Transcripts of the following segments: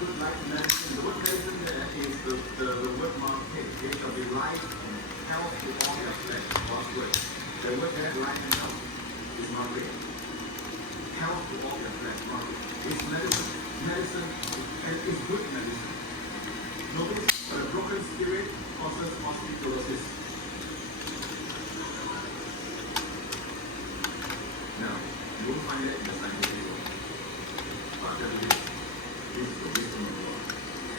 good life medicine. The word medicine there is the word market. It shall be life and health to all their flesh. God's word. The word there, life and health, is market. Health to all their flesh. Market. It's medicine. Medicine, and it's good medicine. Notice, but a broken spirit causes osteoporosis. Now, you won't find that in the scientific world. But I tell you this is the wisdom of God.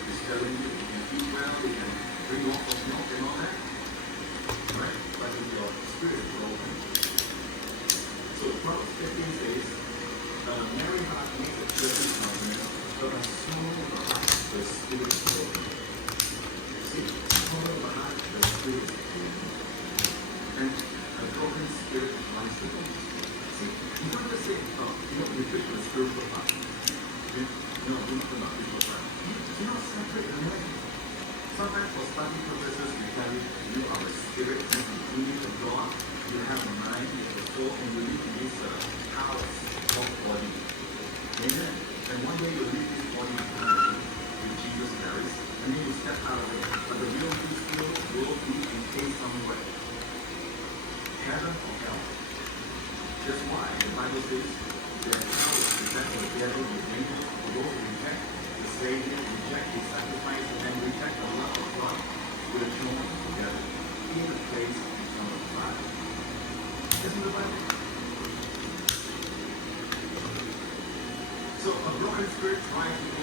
It's telling you you can eat well, you can drink lots of milk and all that. Right? But in your spirit is broken. So Proverbs 15 says, Mary heart makes a church mountain, but a soul of the heart, the spirit is broken. See, soul of the heart, the spirit is broken. And a broken spirit runs the bones. See, you don't just say, we preach the spiritual part. No, we not about spiritual part. You not separate the mind. Sometimes for study purposes, we tell you are a spirit, and you need of God, you have a mind, you have a soul, and you live in this house called body. Amen. And one day you leave this body behind with Jesus Christ, and then you step out of it. But the real you still will be encased somewhere. Heaven or hell. That's why the Bible says that hell is presented to the devil with angels for those who reject the Savior, reject his sacrifice, and reject the love of God with a thrown together in the place of eternal fire. Isn't the Bible? So a broken spirit tries to